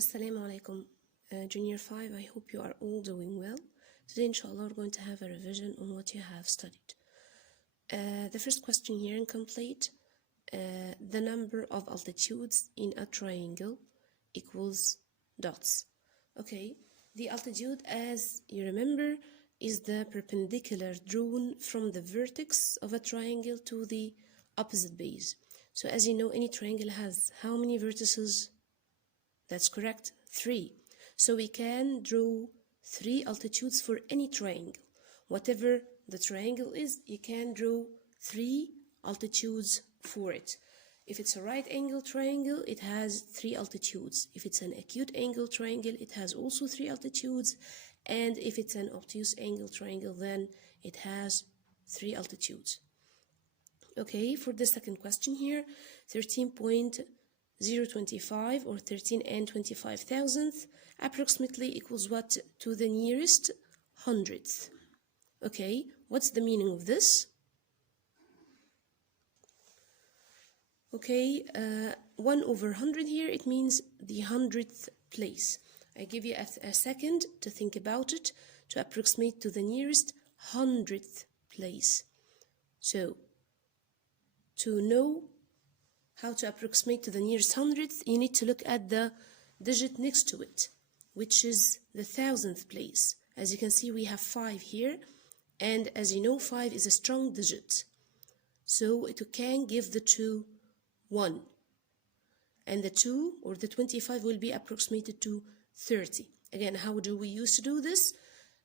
Assalamu alaikum, Junior 5. I hope you are all doing well. Today, inshallah, we're going to have a revision on what you have studied. The first question here in complete. The number of altitudes in a triangle equals dots. Okay, the altitude, as you remember, is the perpendicular drawn from the vertex of a triangle to the opposite base. So as you know, any triangle has how many vertices? That's correct, 3. So we can draw 3 altitudes for any triangle. Whatever the triangle is, you can draw 3 altitudes for it. If it's a right angle triangle, it has 3 altitudes. If it's an acute angle triangle, it has also 3 altitudes. And if it's an obtuse angle triangle, then it has 3 altitudes. Okay, for the second question here, 13.025 or 13 and 25 thousandth approximately equals what to the nearest hundredth. Okay, what's the meaning of this? Okay, 1 over 100 here, it means the 100th place. I give you a second to think about it, to approximate to the nearest 100th place. So, to know how to approximate to the nearest 100th, you need to look at the digit next to it, which is the 1000th place. As you can see, we have 5 here, and as you know, 5 is a strong digit. So it can give the 2 1. And the 2 or the 25 will be approximated to 30. Again, how do we used to do this?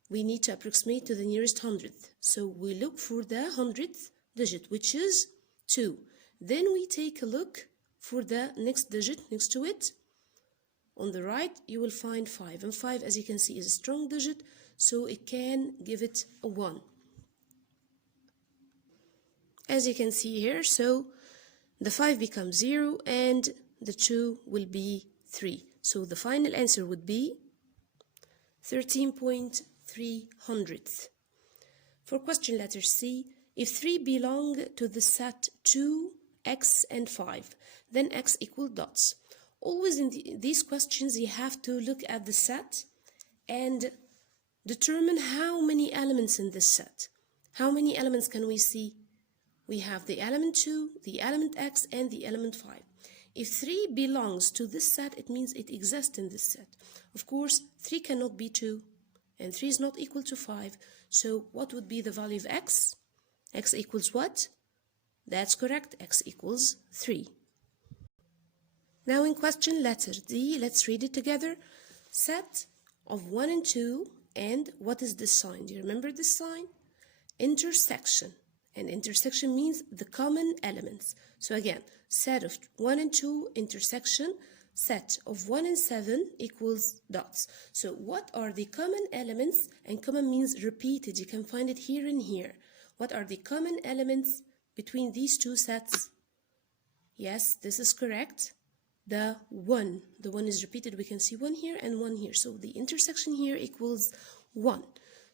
We need to approximate to the nearest 100th. So we look for the 100th digit, which is 2. Then we take a look for the next digit next to it. On the right, you will find 5. And 5, as you can see, is a strong digit, so it can give it a 1. As you can see here, so the 5 becomes 0 and the 2 will be 3. So the final answer would be 13.300th. For question letter C, if 3 belong to the set 2, x and 5, then x equal dots. Always in these questions, you have to look at the set and determine how many elements in this set. How many elements can we see? We have the element 2, the element x, and the element 5. If 3 belongs to this set, it means it exists in this set. Of course, 3 cannot be 2, and 3 is not equal to 5. So what would be the value of x? X equals what? That's correct, x equals 3. Now in question letter D, let's read it together. Set of 1 and 2, and what is this sign? Do you remember this sign? Intersection. And intersection means the common elements. So again, set of 1 and 2 intersection, set of 1 and 7 equals dots. So what are the common elements? And common means repeated. You can find it here and here. What are the common elements between these two sets? Yes, this is correct. The 1. The 1 is repeated. We can see 1 here and 1 here. So the intersection here equals 1.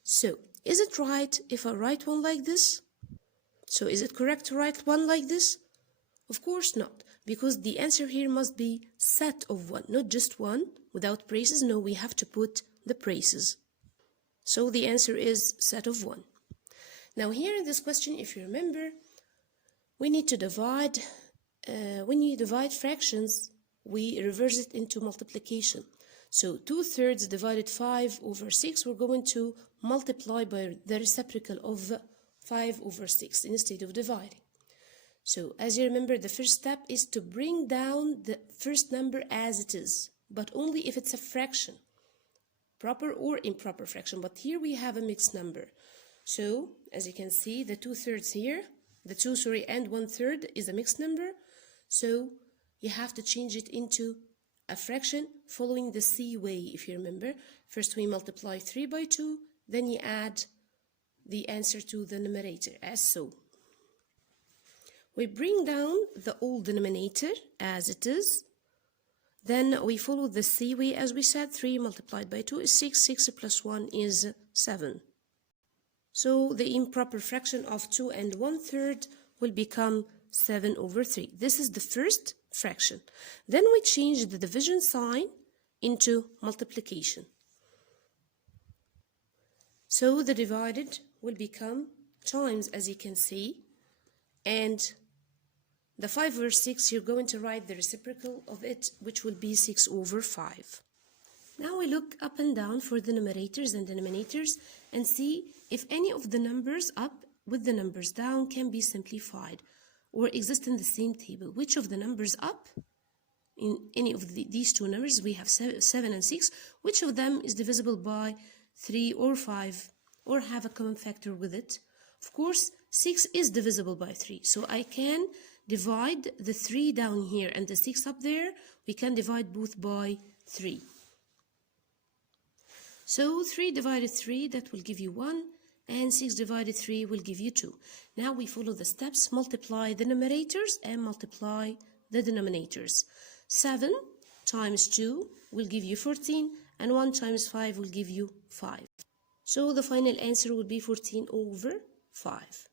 So is it right if I write 1 like this? So is it correct to write 1 like this? Of course not, because the answer here must be set of 1, not just 1 without braces. No, we have to put the braces. So the answer is set of 1. Now here in this question, if you remember, we need to divide. When you divide fractions, we reverse it into multiplication. So 2/3 divided 5 over 6, we're going to multiply by the reciprocal of 5 over 6 instead of dividing. So as you remember, the first step is to bring down the first number as it is, but only if it's a fraction, proper or improper fraction. But here we have a mixed number. So as you can see, the 2/3 here, the 2 and 1/3 is a mixed number. So you have to change it into a fraction following the C way, if you remember. First we multiply 3 by 2, then you add the answer to the numerator, as so. We bring down the old denominator as it is. Then we follow the C way, as we said. 3 multiplied by 2 is 6. 6 plus 1 is 7. So the improper fraction of 2 and 1/3 will become 7 over 3. This is the first fraction. Then we change the division sign into multiplication. So the divided will become times, as you can see, and the 5 over 6, you're going to write the reciprocal of it, which will be 6 over 5. Now we look up and down for the numerators and denominators and see if any of the numbers up with the numbers down can be simplified or exist in the same table. Which of the numbers up in any of these two numbers, we have 7 and 6, which of them is divisible by 3 or 5 or have a common factor with it? Of course, 6 is divisible by 3, so I can divide the 3 down here and the 6 up there. We can divide both by 3. So 3 divided 3, that will give you 1, and 6 divided 3 will give you 2. Now we follow the steps, multiply the numerators and multiply the denominators. 7 times 2 will give you 14, and 1 times 5 will give you 5. So the final answer will be 14 over 5.